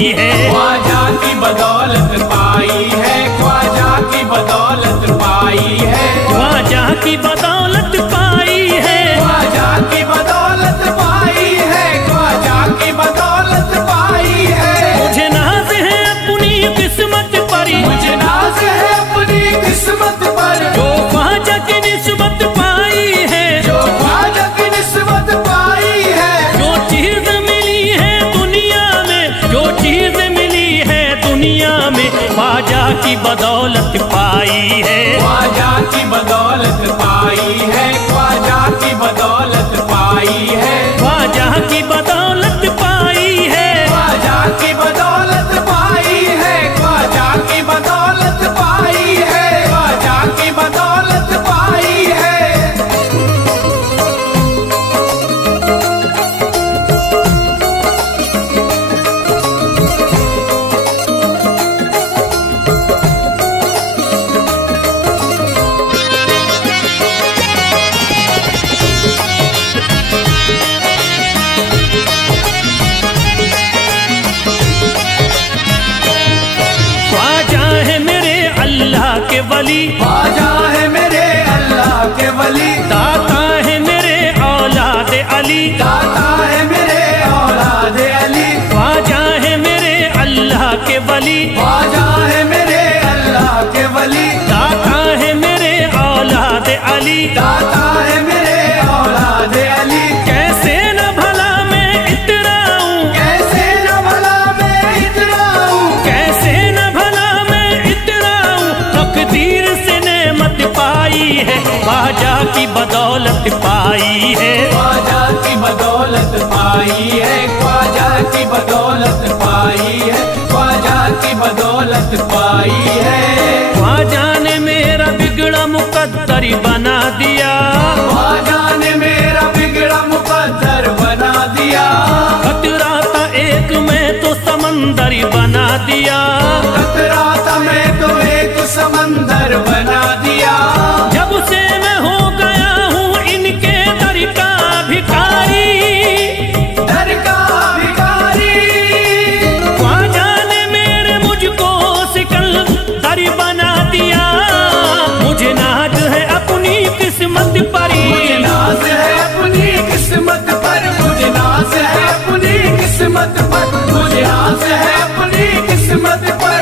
पाई है। ख्वाजा की बदौलत पाई है, ख्वाजा की बदौलत पाई है, ख्वाजा की बदौलत पाई है, ख्वाजा की बदौलत पाई है, ख्वाजा की बदौलत पाई है। मुझे नाज है अपनी किस्मत पर, मुझे नाज है अपनी किस्मत पर, जो ख्वाजा की निस्बत पाई है, जो ख्वाजा की निस्बत पाई है। जो चीज मिली है दुनिया में, जो चीज मिली है दुनिया में, ख्वाजा की बदौलत पाई है। ख्वाजा की बदौलत पाई है, ख्वाजा की बदौलत पाई है, ख्वाजा की बदौलत पाई है, ख्वाजा की बदौलत पाई है, ख्वाजा की बदौलत पाई है, ख्वाजा की बदौलत पाई है। ख्वाजा है मेरे अल्लाह के वली, ख्वाजा है मेरे अल्लाह के वली, दाता है मेरे औलाद अली, दाता है मेरे औलाद अली, ख्वाजा है मेरे अल्लाह के वली, ख्वाजा है मेरे अल्लाह के वली, दाता है मेरे औलाद अली। दाता है मेरे औलाद अली। कैसे न भला मैं इतराऊं, कैसे न भला मैं इतराऊं, कैसे न भला मैं इतराऊं, तकदीर से नेमत पाई है, ख्वाजा की बदौलत पाई है। ख्वाजा की बदौलत पाई है, ख्वाजा की बदौलत पाई है, ख्वाजा की बदौलत पाई है। ख्वाजा ने मेरा बिगड़ा मुकद्दर बना दिया, ख्वाजा ने मेरा बिगड़ा मुकद्दर बना दिया, खतरा था एक मैं तो समंदर बना दिया, खतरा था मैं तो एक समंदर बना दिया। जब से मैं हो गया हूँ इनके दर का भिखारी, दर का भिखारी, ख्वाजा ने मेरे मुझको सिकंदर बना दिया। मुझे नाज है अपनी किस्मत पर, मुझे नाज है अपनी किस्मत पर, मुझे नाज है अपनी किस्मत पर, मुझे नाज है अपनी किस्मत पर।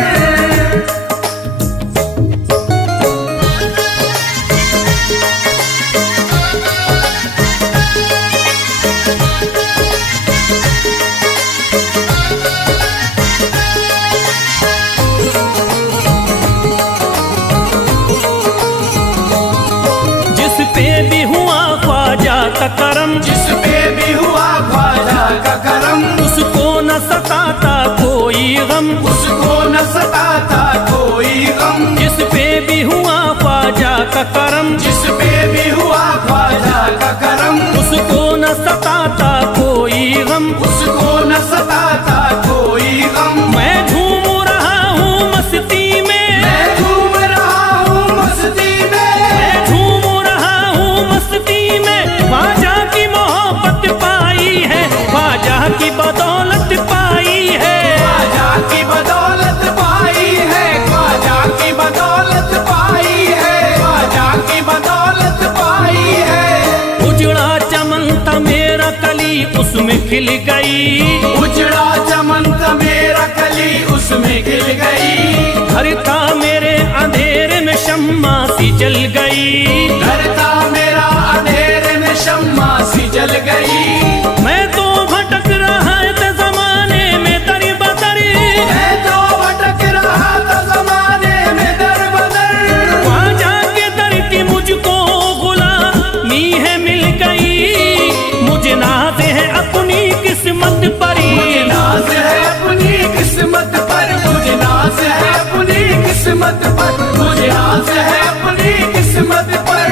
जिस पे भी हुआ ख्वाजा का करम, जिस पे भी हुआ ख्वाजा का करम, उसको न सताता कोई गम, उसको न सताता कोई गम। जिस पे भी हुआ ख्वाजा का करम, जिस पे भी हुआ ख्वाजा का करम, उसको न सताता कोई गम। उसको न सताता कोई गम। मैं झूम रहा हूँ मस्ती में, मैं झूम रहा हूँ मस्ती में, मैं झूम रहा हूँ मस्ती में, ख्वाजा की मोहब्बत पाई है, ख्वाजा की बदौलत पाई है। ख्वाजा की बदौलत पाई है, ख्वाजा की बदौलत पाई है, ख्वाजा की बदौलत पाई है। उजड़ा चमन था मेरा कली उसमें खिल गई, उजड़ा चमन था मेरा कली उसमें खिल गई, घर था मेरे अंधेरे में शम्मा सी जल गई, घर था मेरा अंधेरे में शम्मा सी जल गई। मैं तो भटक रहा था जमाने में दर बदर, मैं तो भटक रहा था जमाने में दर बदर, ख्वाजा के दर की मुझको गुलामी है मिल गई। मुझे नाज है अपनी किस्मत पर, मुझे नाज है अपनी किस्मत पर, मुझे नाज है अपनी किस्मत पर, मुझे नाज है अपनी किस्मत पर।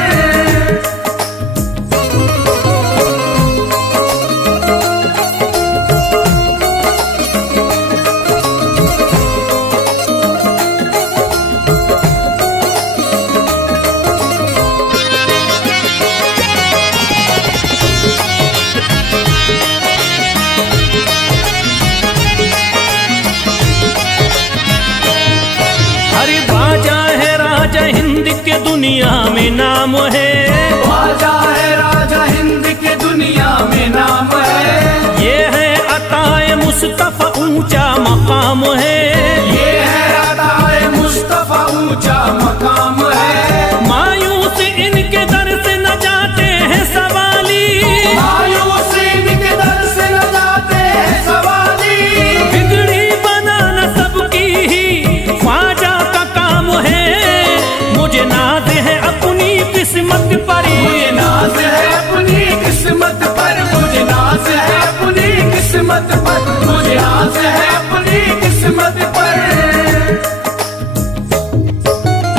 हिंद के दुनिया में नाम है, ख्वाजा है राजा हिंद के दुनिया में नाम है। ये है अताए मुस्तफा ऊंचा मकाम है, ये है अताए मुस्तफा ऊंचा मकाम है। मायूस इनके दर से न जाते हैं सवाली, मायूस इनके दर से न जाते हैं सवाली। बिगड़ी बनाना सबकी ही ख्वाजा का काम है। मुझे नाज है अपनी किस्मत पर, मुझे नाज है अपनी किस्मत पर, मुझे नाज है अपनी किस्मत पर, मुझे नाज है अपनी किस्मत पर।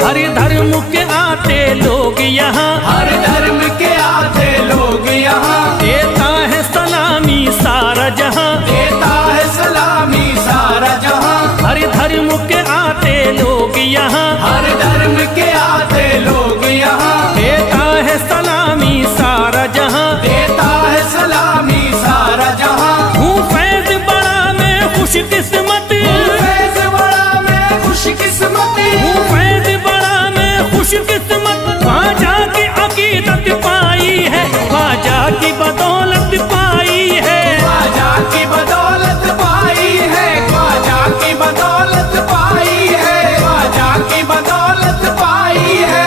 हर धर्म के आते लोग यहाँ, हर धर्म के आते लोग यहाँ, देता है सलामी सारा जहाँ, देता है सलामी सारा जहाँ। हर धर्म के आते लोग यहाँ, हर धर्म के आते लोग यहाँ, देता है सलामी सारा जहाँ, देता है सलामी सारा जहाँ। हूँ फैज बड़ा मैं खुशकिस्मत, फैज़ बड़ा मैं खुशकिस्मत, हूँ फैज बड़ा मैं खुशकिस्मत। ख्वाजा की अकीदत पाई है, ख्वाजा की बदौलत पाई है, ख्वाजा की बदौलत पाई है, ख्वाजा की बदौलत पाई है, ख्वाजा की बदौलत पाई है।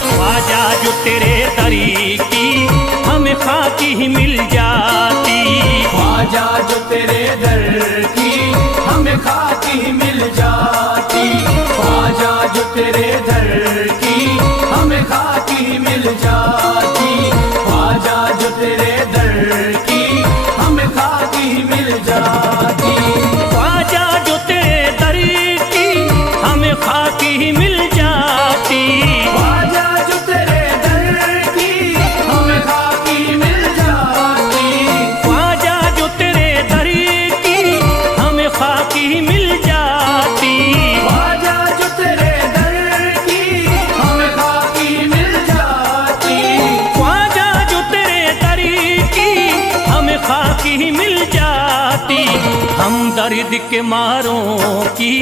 ख्वाजा जो तेरे दरी की हमें खाकी ही मिल जाती, ख्वाजा जो तेरे दर की हमें खाकी ही मिल जाती, ख्वाजा जो तेरे दर की हमें खाकी ही मिल जाती, ख्वाजा जो तेरे दर की हमें खाकी ही मिल जाती। ख्वाजा जो तेरे दरी की हमें खाकी ही मिल जाती, ख्वाजा जो तेरे दर की हमें खाकी मिल जाती, ख्वाजा जो तेरे दरी की हमें खाकी ही मिल जाती, ख्वाजा जो तेरे दर की हमें खाकी मिल जाती, ख्वाजा जो तेरे दरी की हमें खाकी ही मिल जाती। हम दर्द के मारों की,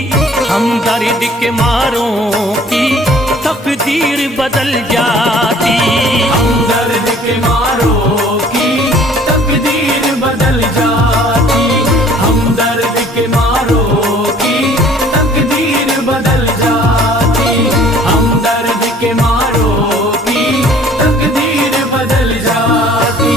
हम दर्द के मारों की तकदीर बदल जाती, हम दर्द के मारों की तकदीर बदल जाती, हम दर्द के मारों की तकदीर बदल जाती, हम दर्द के मारों की तकदीर बदल जाती।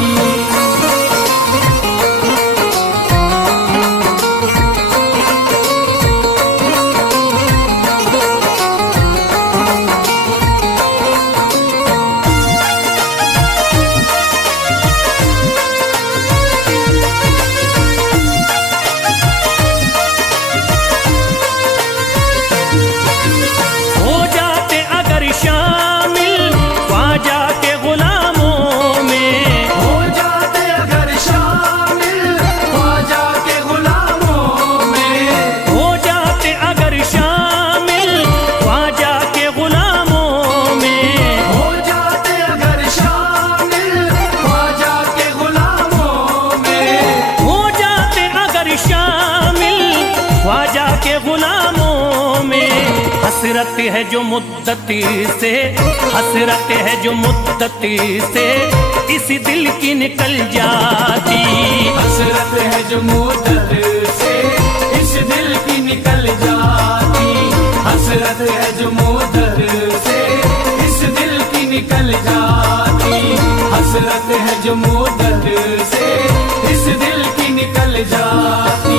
हो जाते अगर शामिल ख्वाजा के गुलामों में, हो जाते अगर शामिल ख्वाजा के गुलामों में, हो जाते अगर शामिल ख्वाजा के गुलामों में, हो जाते अगर शामिल ख्वाजा के गुलामों में, हो जाते अगर शामिल ख्वाजा के गुलामों में। हसरत है जो मुद्दती से, हसरत है जो मुद्दती से इस दिल की निकल जाती, हसरत है जो मुद्दत से इस दिल की निकल जाती, हसरत है जो मुद्दत से इस दिल की निकल जाती, हसरत है जो मुद्दत से इस दिल की निकल जाती।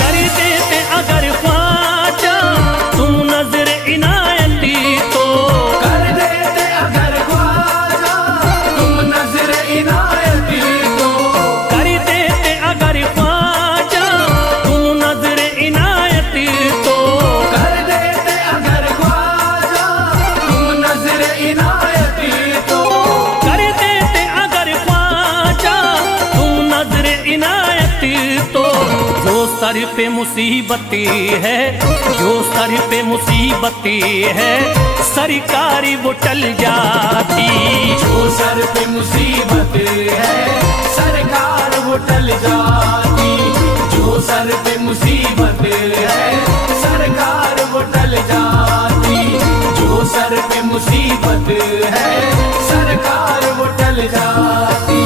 कर देते अगर सर पे मुसीबती है, जो सर पे मुसीबती है, सरकारी वो टल जाती। जो सर पे मुसीबत है सरकार वो टल जाती। जो सर पे मुसीबत है सरकार वो टल जाती। जो सर पे मुसीबत है सरकार वो टल जाती।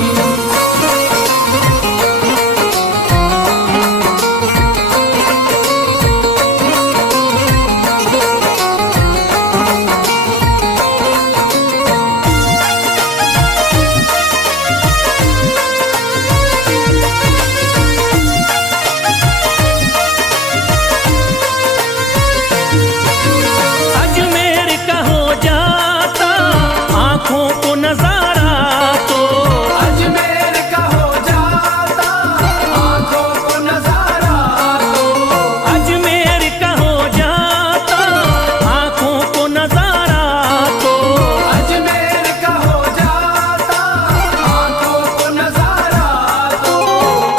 आँखों को नजारा तो अजमेर का हो जाता, आँखों को नजारा तो अजमेर का हो जाता, आँखों को नजारा तो अजमेर का हो जाता, आँखों को नजारा तो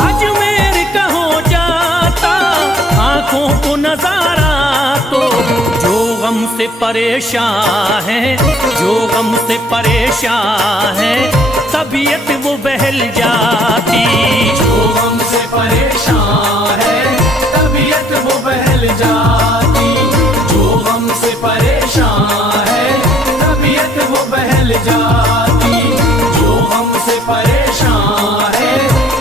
अजमेर का हो जाता, आँखों को नजारा तो। जो गम से परेशान है, जो गम से परेशान है, तबीयत वो बहल जाती। जो गम से परेशान है तबीयत वो बहल जाती। जो गम से परेशान है तबीयत वो बहल जाती। जो गम से परेशान है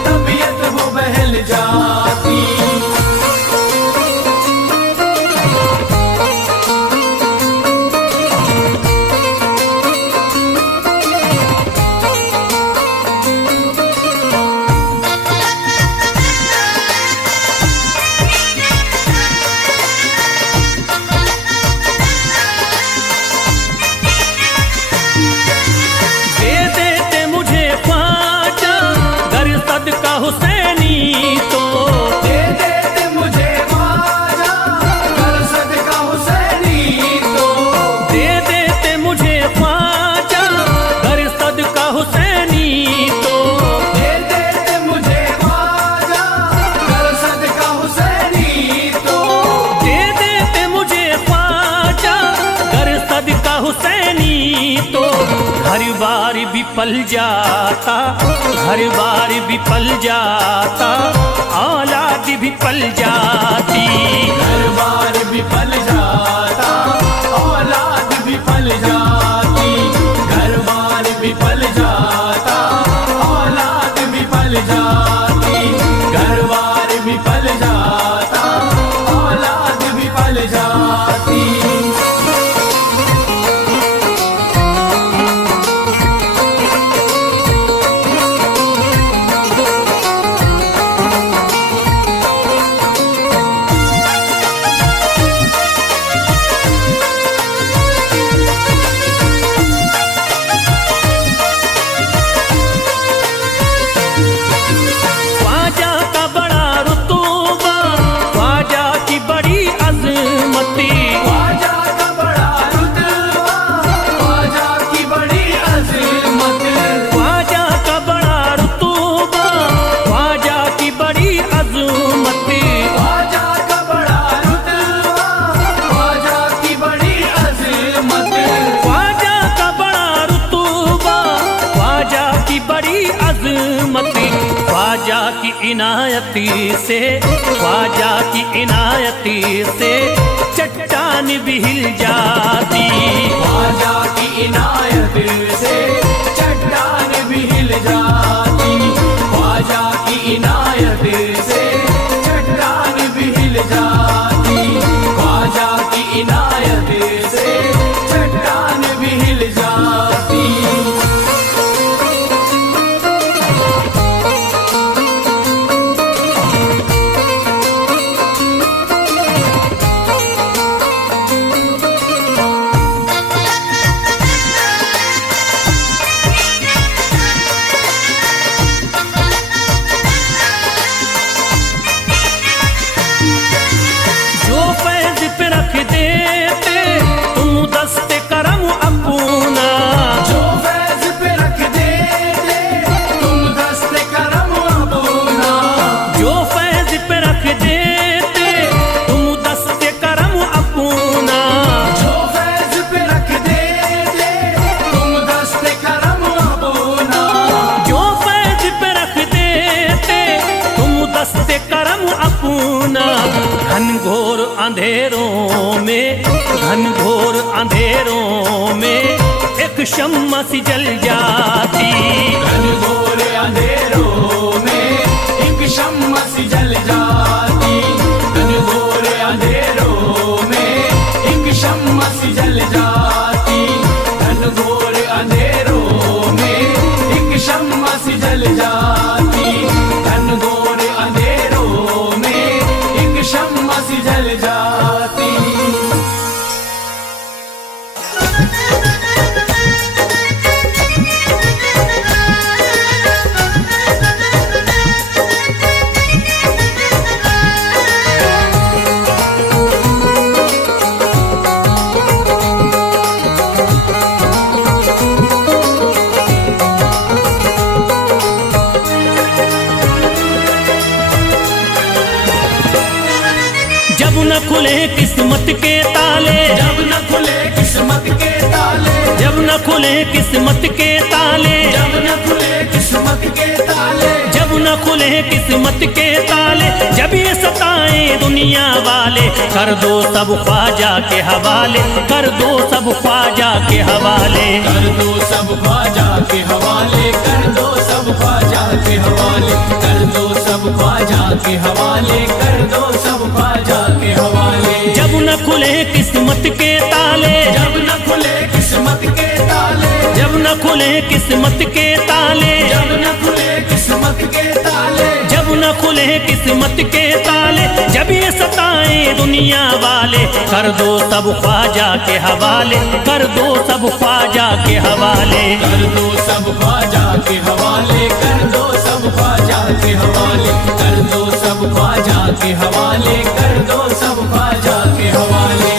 तबीयत वो बहल जाती। हुसैनी तो दे देते मुझे ख्वाजा कर सदका हुसैनी तो। दे देते मुझे ख्वाजा कर सदका हुसैनी तो। दे देते मुझे ख्वाजा कर सदका हुसैनी तो। दे देते मुझे ख्वाजा कर सदका हुसैनी तो। घर बार भी पल जाता, घर बार भी पल जाता, औलाद भी पल जाती। घर बार भी पल जाता, औलाद भी पल जाती। घर बार भी पल जाता, औलाद भी पल जाती। घर बार भी पल जाता, औलाद भी पल जाती। ख्वाजा की इनायती से, ख्वाजा की इनायती से चट्टान भी हिल जाती। ख्वाजा की इनायत से चट्टान भी हिल जाती। ख्वाजा की इनायत से चट्टान भी हिल जाती। ख्वाजा की इनायत से चट्टान भी हिल जाती। अंधेरों में, घनघोर अंधेरों में एक शम्मा सी जल जाती। घनघोर अंधेरों में एक शम्मा सी जल जाती। घनघोर अंधेरों में एक शम्मा सी जल जाती। घनघोर अंधेरों में एक शम्मा सी जल जाती। घनघोर अंधेरों में एक शम्मा सी जल जाती। जब न खुले किस्मत के ताले, जब न खुले किस्मत के ताले, जब न खुले किस्मत के ताले, जब न खुले किस्मत के ताले, जब न खुले किस्मत के ताले, जब ये सताए दुनिया वाले, कर दो सब ख्वाजा के हवाले, कर दो सब ख्वाजा के हवाले। कर दो सब ख्वाजा के हवाले, कर दो सब ख्वाजा के हवाले, कर दो सब ख्वाजा के हवाले, कर दो सब ख्वाजा के हवाले। जब न खुले किस्मत के ताले, जब न खुले किस्मत के ताले, जब न खुले किस्मत के ताले, जब न खुले किस्मत के ताले, जब न खुले किस्मत के ताले, जब ये सताए दुनिया वाले, कर दो सब ख्वाजा के हवाले, कर दो सब ख्वाजा के हवाले। कर दो सब ख्वाजा के हवाले, कर दो सब ख्वाजा के हवाले, कर दो सब ख्वाजा के हवाले, कर दो सब ख्वाजा के हवाले।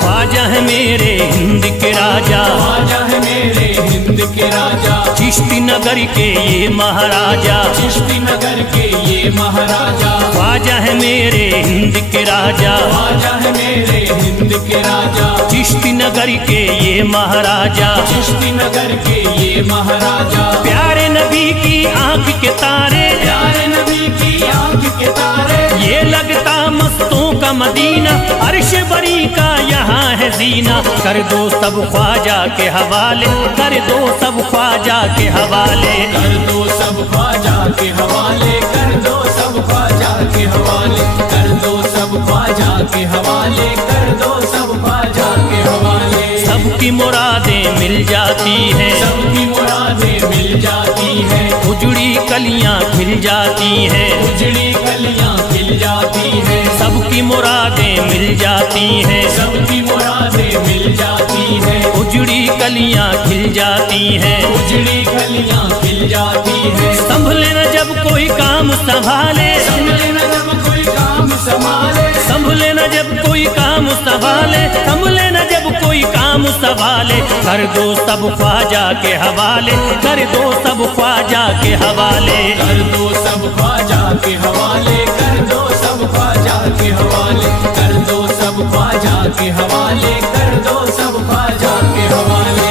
ख्वाजा है मेरे हिंद के राजा, ख्वाजा है मेरे हिंद के राजा, चिश्ती नगर के ये महाराजा, चिश्ती नगर के ये महाराजा। ख्वाजा है मेरे हिंद के राजा, ख्वाजा है मेरे हिंद के राजा, चिश्ती नगर के ये महाराजा। चिश्ती नगर के ये महाराजा। प्यारे नबी की आंख के तारे, प्यारे नबी की आंख के तारे, ये लगता मस्तों का मदीना, अर्श बरी का यहाँ है जीना। कर दो सब ख्वाजा के हवाले, कर दो सब ख्वाजा के हवाले। कर दो सब ख्वाजा के हवाले, कर दो सब ख्वाजा के हवाले, कर दो सब ख्वाजा के हवाले, कर दो सब ख्वाजा के हवाले। सबकी मुरादें मिल जाती हैं, सबकी मुरादें मिल जाती हैं, उजड़ी कलियां खिल जाती हैं, उजड़ी कलियां खिल जाती हैं। सबकी मुरादें मिल जाती हैं, सबकी मुरादें मिल जाती हैं, उजड़ी कलियां खिल जाती हैं। उजड़ी कलियां खिल जाती हैं। संभले न जब कोई काम संभाले, संभले न जब कोई काम संभाले, संभले न जब कोई काम संभाले, संभले न जब कोई काम संभाले। कर दो सब ख्वाजा के हवाले, कर दो सब ख्वाजा के हवाले। कर दो सब ख्वाजा के हवाले, कर दो सब ख्वाजा के हवाले, कर दो सब ख्वाजा के हवाले, कर दो सब ख्वाजा के हवाले।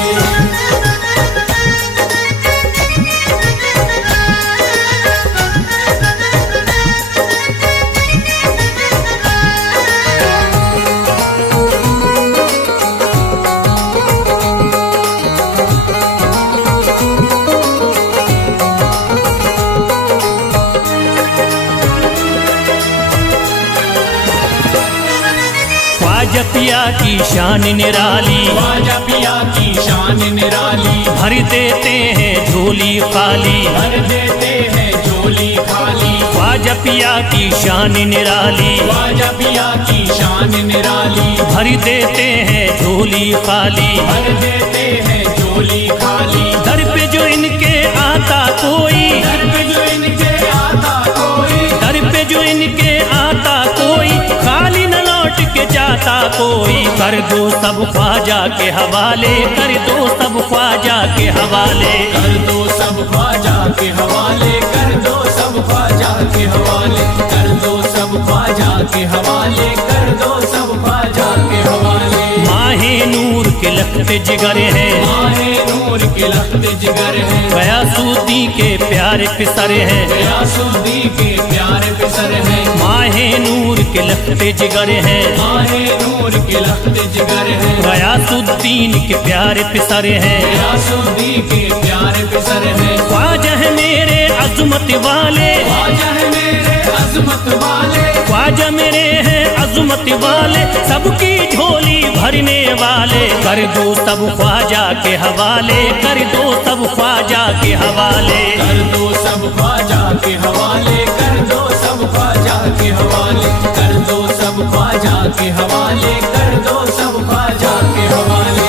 ख्वाजा पिया की शान निराली, ख्वाजा पिया की शान निराली, भर देते हैं झोली खाली, भर देते हैं झोली खाली। ख्वाजा पिया की शान निराली, ख्वाजा पिया की शान निराली, भर देते हैं झोली खाली, भर देते हैं झोली खाली। दर पे जो इनके आता कोई, दर पे जो इनके आता कोई, दर पे जो इनके आता कोई, खाली न लौट के जाता कोई, कर दो सब ख्वाजा के हवाले, कर दो सब ख्वाजा के हवाले। कर दो सब ख्वाजा के हवाले, कर दो सब ख्वाजा के हवाले, कर दो सब ख्वाजा के हवाले, कर दो सब ख्वाजा के हवाले। माहे नूर के लखते जिगर है, माहे नूर के लखते जिगर है, गयासुद्दीन के प्यारे पिसर है, गयासुद्दीन के प्यारे पिसर है। माहे नूर के लखते जिगर है, माहे नूर के लखते जिगर है, गयासुद्दीन के प्यारे पिसर है, गयासुद्दीन के प्यारे पिसर है। ख्वाजा है मेरे अज़मत वाले, ख्वाजा है मेरे अज़मत वाले, ख्वाजा मेरे हैं अज़मत वाले, सबकी झोली भरने वाले। कर दो सब ख्वाजा के हवाले, कर दो सब ख्वाजा के हवाले। कर दो सब ख्वाजा के हवाले, कर दो सब ख्वाजा के हवाले, कर दो सब ख्वाजा के हवाले, कर दो सब ख्वाजा के हवाले।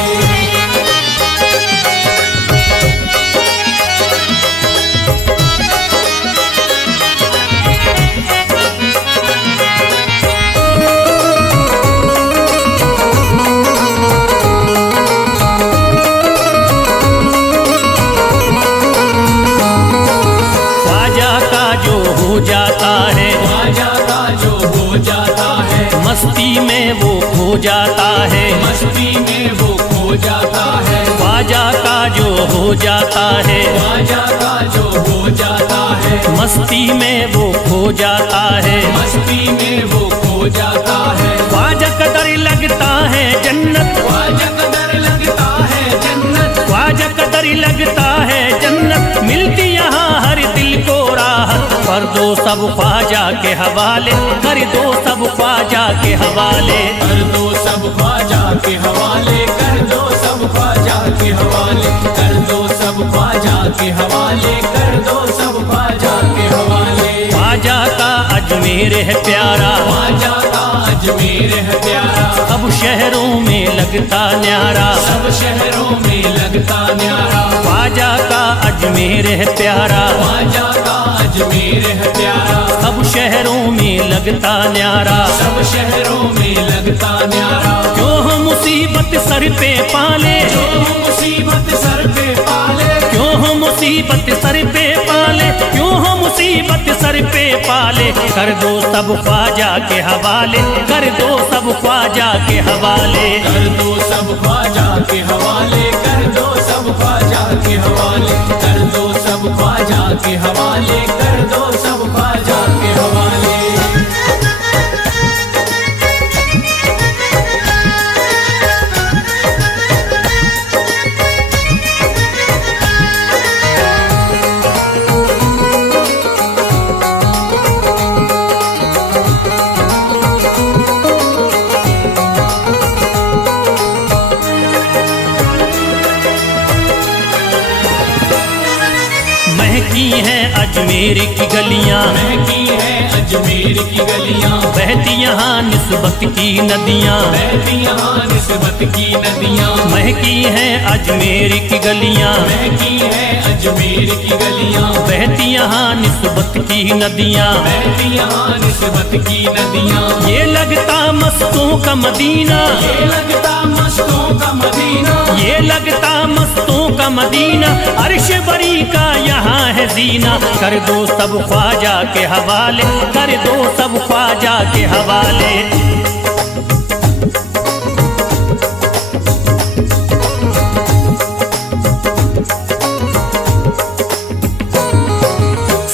जाता है ख्वाजा का जो हो जाता है, मस्ती में वो खो जाता है, मस्ती में वो खो जाता है। ख्वाजा का जो हो जाता है, ख्वाजा का जो हो जाता है, मस्ती में वो खो जाता है, मस्ती में वो खो जाता है। ख्वाजा कदर लगता है जन्नत, ख्वाजा कदर लगता है जन्नत, ख्वाजा कदर लगता है जन्नत, मिलती यहाँ हर दिल को राहत। कर दो सब ख्वाजा के हवाले, कर दो सब ख्वाजा के हवाले। कर दो सब ख्वाजा के हवाले, कर दो सब ख्वाजा के हवाले, कर दो सब ख्वाजा के हवाले, कर दो सब ख्वाजा के हवाले। ख्वाजा का अजमेर है प्यारा, ख्वाजा का अजमेर है प्यारा, सब शहरों में लगता न्यारा, सब शहरों में लगता न्यारा। ख्वाजा का अजमेर है प्यारा, ख्वाजा का अजमेर है प्यारा, सब शहरों में लगता न्यारा, सब शहरों में लगता न्यारा। क्यों हम मुसीबत सर पे पाले, जो मुसीबत सर पे पाले, क्यों हम मुसीबत सर पे पाले, क्यों हम मुसीबत सर पे पाले। कर दो सब ख्वाजा के हवाले, कर दो सब ख्वाजा के हवाले। कर दो सब ख्वाजा के हवाले, कर दो सब ख्वाजा के हवाले, कर दो सब ख्वाजा के हवाले, कर दो सब ख्वाजा के हवाले। महकी हैं अजमेर की गलियां, महकी है अजमेर की गलियां, बहती यहाँ निस्बत की नदियाँ, बहती यहाँ निस्बत की नदियां। महकी हैं अजमेर की गलियां, महकी है अजमेर की गलियां, बहती यहाँ निस्बत की नदियाँ, बहती यहाँ निस्बत की नदियां। ये लगता मस्तों का मदीना, ये लगता मस्तों का मदीना, ये लगता मस्तों का मदीना, अर्श बरी का यहाँ है जीना। कर दो सब ख्वाजा के हवाले, कर दो सब ख्वाजा के हवाले।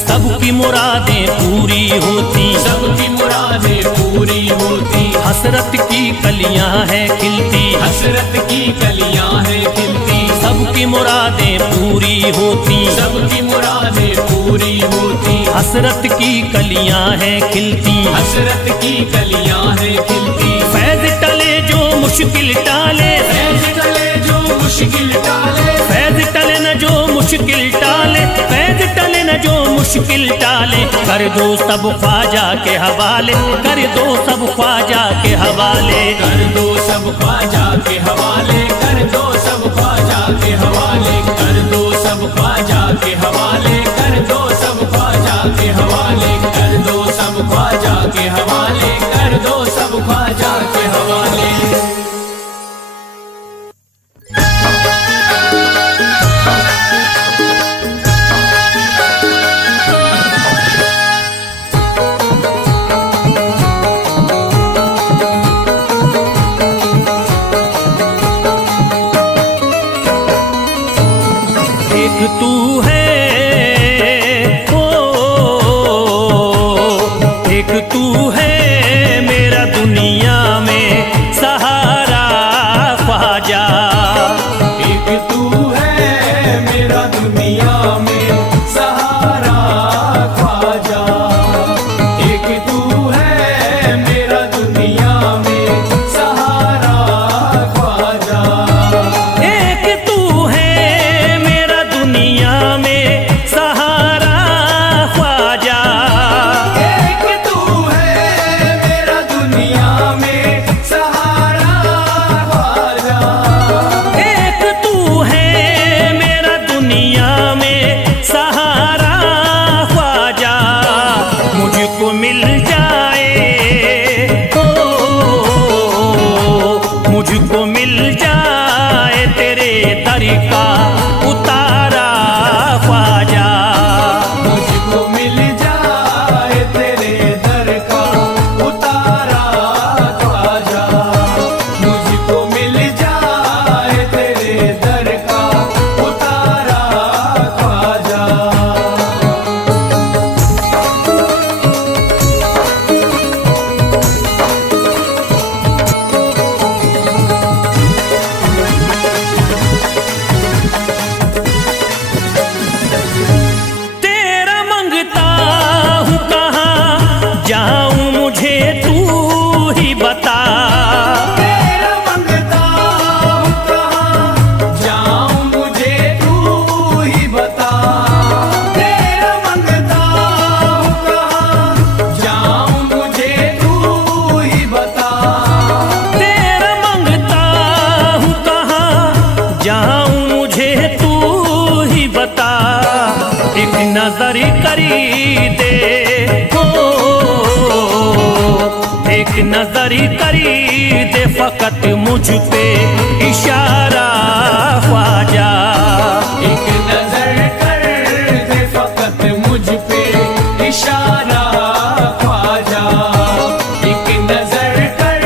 सबकी मुरादें पूरी होती, सबकी मुरादें पूरी होती, हसरत की कलियां हैं खिलती, हसरत की कलियां हैं खिलती। सबकी मुरादें पूरी होती, सबकी मुरादें पूरी होती, हसरत की कलियां हैं खिलती, हसरत की कलियां हैं खिलती। फैज टले जो मुश्किल टाले, फैज टले जो मुश्किल टाले, फैज टले न जो मुश्किल टाले, फैज टले न जो मुश्किल टाले। कर दो सब ख्वाजा के हवाले, कर दो सब ख्वाजा के हवाले। कर दो सब ख्वाजा के हवाले, कर दो सब ख्वाजा के हवाले, कर दो सब ख्वाजा के हवाले, कर दो सब ख्वाजा के हवाले, कर दो सब ख्वाजा के हवाले, कर दो सब ख्वाजा के हवाले। तू है, ओ एक तू है मेरा दुनिया में सहारा ख्वाजा। एक तू है मेरा दुनिया में सहारा ख्वाजा। एक तू है मेरा दुनिया में सहारा ख्वाजा। एक तू है मेरा दुनिया में सहारा ख्वाजा। एक तू है मेरा दुनिया में सहारा ख्वाजा। एक तू है मेरा दुनिया में सहारा ख्वाजा। मुझको मिल जाए, ओ मुझको मिल जाए तेरे दर का उतारा ख्वाजा। मुझको मिल जाए तेरे दर का उतारा ख्वाजा। मुझको मिल जाए तेरे दर का उतारा ख्वाजा। तेरा मंगता हूँ कहाँ जाऊँ मुझे तू ही बता। तेरा मंगता हूँ कहाँ जाऊँ मुझे तू ही बता। तेरा मंगता हूँ कहाँ जाऊँ मुझे तू ही बता। तेरा मंगता हूँ कहाँ जाऊँ मुझे तू ही बता। एक नजर करी दे, हो एक नजर करी दे फकत मुझ पे इशारा ख्वाजा। एक नजर कर दे फकत मुझ पे इशारा ख्वाजा। एक नजर कर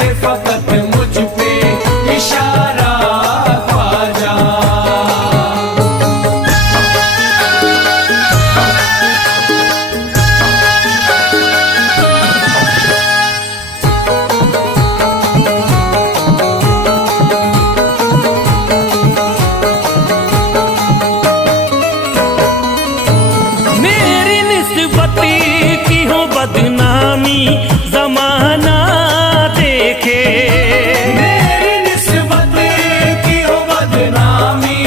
दे फकत मुझ पे इशारा ख्वाजा। मेरी निस्बत की हो बदनामी जमाना देखे। मेरी निस्बत की हो बदनामी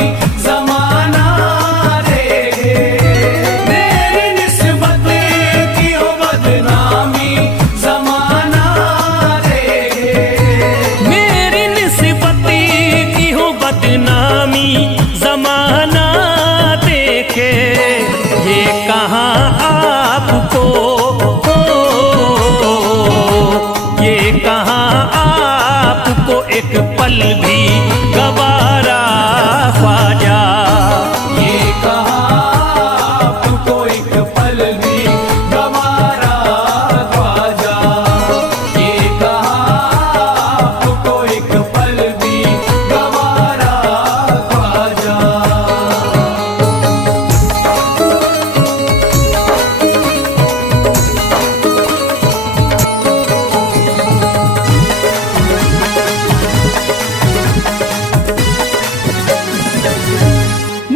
जमाना देखे। मेरी निस्बत की हो बदनामी जमाना देखे। मेरी निस्बत की हो बदनामी जमाना देखे। ये कहाँ आपको, ये कहाँ आपको एक पल भी गवारा ख्वाजा। ये कहाँ आपको एक पल भी गवारा ख्वाजा। ये कहाँ आपको एक पल भी गवारा ख्वाजा।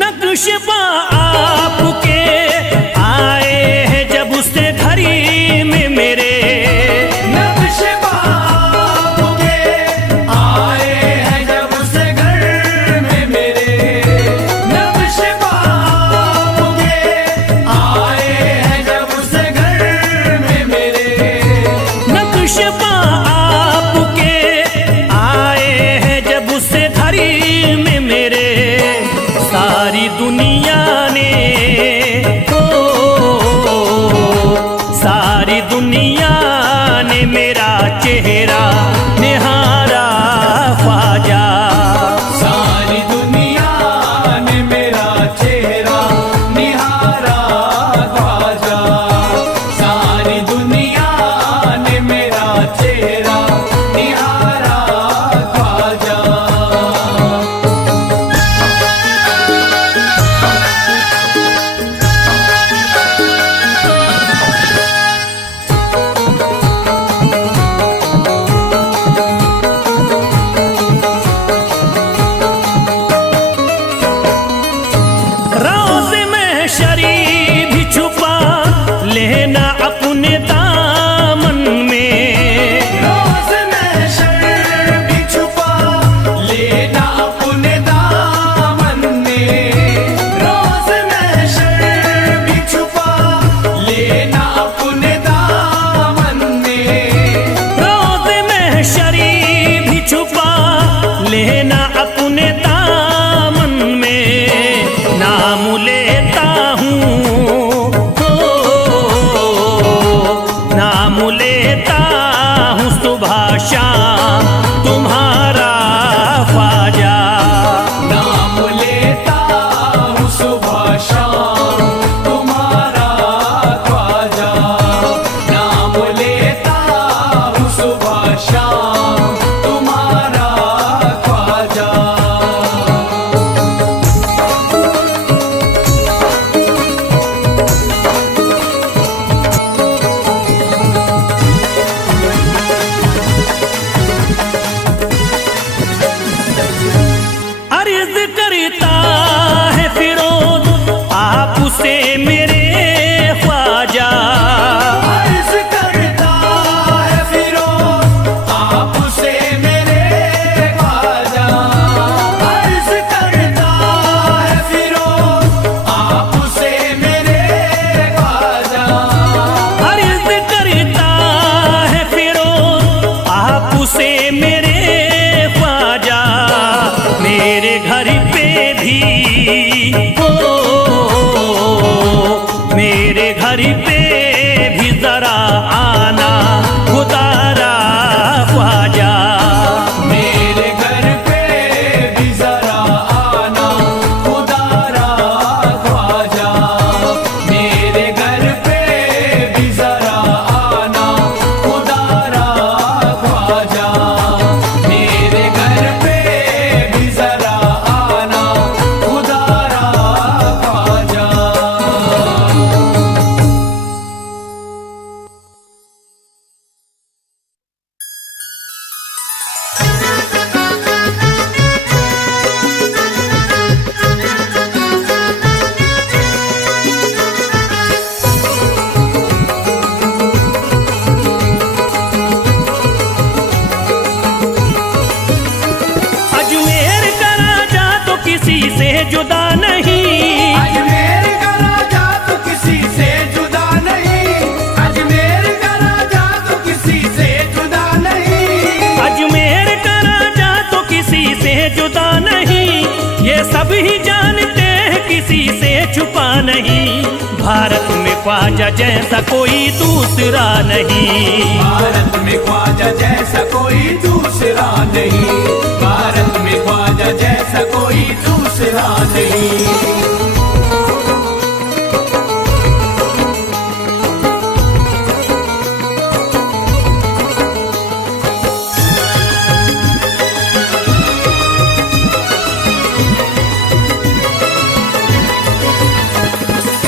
नक्शबा आपके आए हैं जब उससे घड़ी में मेरे। नक्शबा आपके आए हैं जब से घर में मेरे। नक्शबा आपके आए हैं जब से घर में मेरे। नक्शबा आपके आए हैं जब उससे घड़ी में मेरे। सारी दुनिया ने, ओ सारी दुनिया ने मेरा चेहरा निहारा ख्वाजा। सारी दुनिया ने मेरा चेहरा निहारा ख्वाजा। सारी दुनिया ने मेरा चेहरा निहारा ख्वाजा। नाम लेता हूँ, नाम लेता हूँ सुबह शाम तुम्हारा ख्वाजा। नाम लेता हूँ सुबह शाम तुम्हारा ख्वाजा। नाम लेता हूँ सुबह शाम तुम्हारा ख्वाजा। अर्ज करता है फिरोज आपसे मेरे ख्वाजा। अर्ज करता है फिरोज आपसे मेरे ख्वाजा। अर्ज करता है फिरोज आपसे मेरे ख्वाजा। अर्ज करता है फिरोज आपसे मेरे ख्वाजा। मेरे घर पे भी मेरे घर पे भी जरा आना खुदारा ख्वाजा। मेरे घर पे भी जरा आना खुदारा ख्वाजा। मेरे घर पे भी जरा आना खुदारा ख्वाजा। मेरे घर पे भी जरा आना खुदारा ख्वाजा। अजमेर का राजा तो किसी से जुदा नहीं। अजमेर का राजा तो किसी से जुदा नहीं। अजमेर का राजा तो किसी से जुदा नहीं। अजमेर का राजा तो किसी से जुदा नहीं। ये सब ही जानते हैं किसी से छुपा नहीं। भारत में ख्वाजा जैसा कोई दूसरा नहीं। भारत में ख्वाजा जैसा कोई दूसरा नहीं। भारत में ख्वाजा जैसा कोई दूसरा नहीं।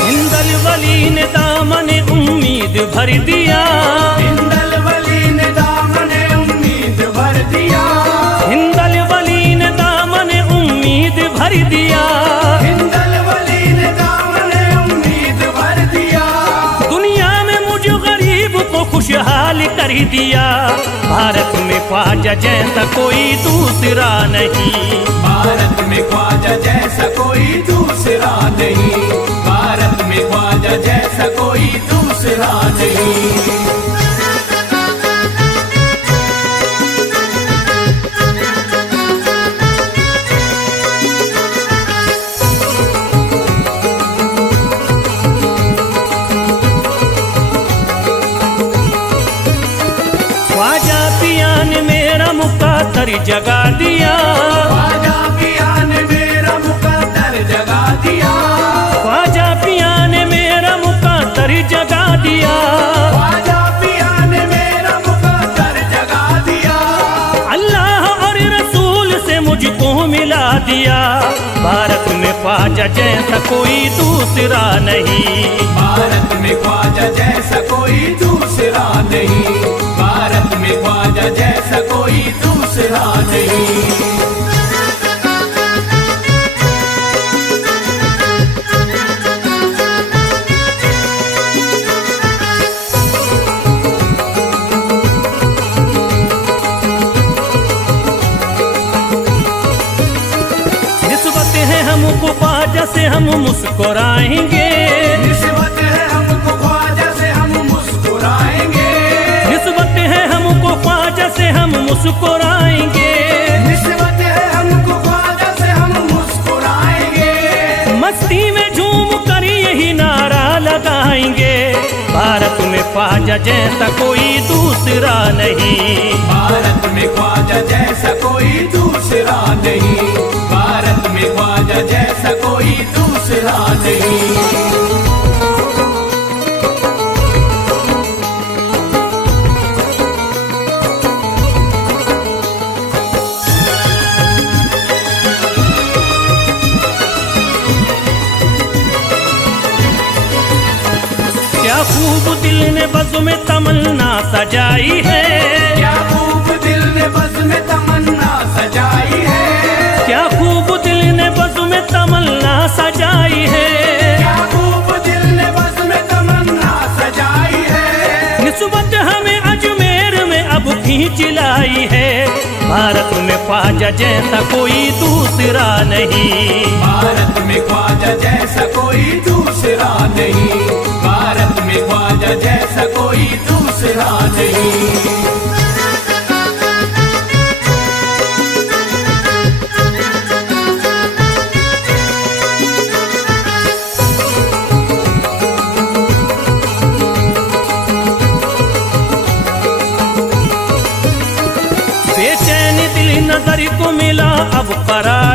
हिंदल वली ने दामन उम्मीद भर दिया। हिंदल वली ने दामन उम्मीद भर दिया। हिंदल वली ने दामन उम्मीद भर दिया। हिंदल वली ने दामन उम्मीद भर दिया। दुनिया में मुझ गरीब को खुशहाल कर दिया। भारत में ख्वाजा जैसा कोई दूसरा नहीं। भारत में ख्वाजा जैसा कोई दूसरा नहीं। भारत में ख्वाजा जैसा कोई दूसरा नहीं। ख्वाजा पिया ने मेरा मुक़द्दर जगा दिया। ख्वाजा पिया ने मेरा मुक़द्दर जगा दिया। ख्वाजा पिया ने मेरा मुक़द्दर जगा दिया। ख्वाजा पिया ने मेरा मुक़द्दर जगा दिया। अल्लाह और रसूल से मुझको मिला दिया। भारत में ख्वाजा जैसा कोई दूसरा नहीं। भारत में ख्वाजा जैसा कोई दूसरा नहीं। भारत में ख्वाजा जैसा कोई दूसरा नहीं। निस्बत है हमको ख्वाजा से हम मुस्कुराएंगे। निस्बत है हमको ख्वाजा से हम मुस्कुराएंगे। निस्बत है हमको ख्वाजा से हम मुस्कुराएंगे। निस्बत है हमको ख्वाजा से हम मुस्कुराएंगे। मस्ती में झूम कर यही नारा लगाएंगे, भारत में ख्वाजा जैसा कोई दूसरा नहीं। भारत में ख्वाजा जैसा कोई दूसरा नहीं, भारत में ख्वाजा जैसा कोई दूसरा नहीं। क्या खूब दिल ने बज़्म में तमन्ना सजाई है, क्या खूब दिल ने बज़्म में तमन्ना सजाई है, क्या खूब दिल ने बज़्म में तमन्ना सजाई है, क्या खूब दिल ने बज़्म में तमन्ना सजाई है। निस्बत हमें अजमेर में अब खींच लाई है, भारत में ख्वाजा जैसा कोई दूसरा नहीं। भारत में ख्वाजा जैसा कोई दूसरा नहीं, भारत में ख्वाजा जैसा कोई दूसरा नहीं। बेचैन दिल नजर को मिला अब करार